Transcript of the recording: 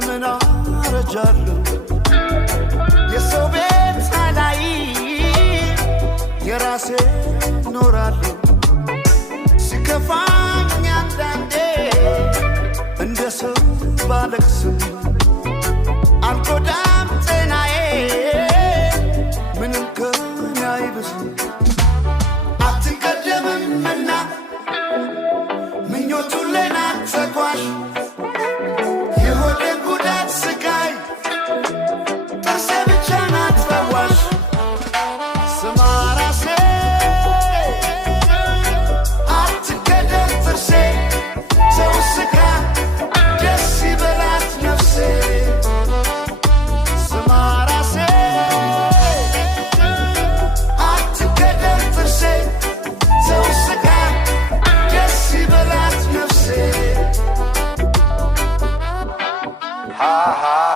ለምን አረጃለሁ የሰው ቤት ላይ የራሴ ኖራለሁ ሲከፋኝ አንዳንዴ እንደ ሰው ባለቅስም አልጎዳም ጤናዬ ምንም ከኔ አይብስም አትቀደምምና ምኞቱን ለናት ተጓዥ የሆዴን ጉዳት ስቃይ ጥርሴ ብቻ ናት ፈዋሽ ስማ ራሴ አትገደል ጥርሴ ሰው ስጋ ደስ ይበላት ነፍሴ ስማ ራሴ አትገደል ጥርሴ ሰው ስጋ ደስ ይበላት ነፍሴ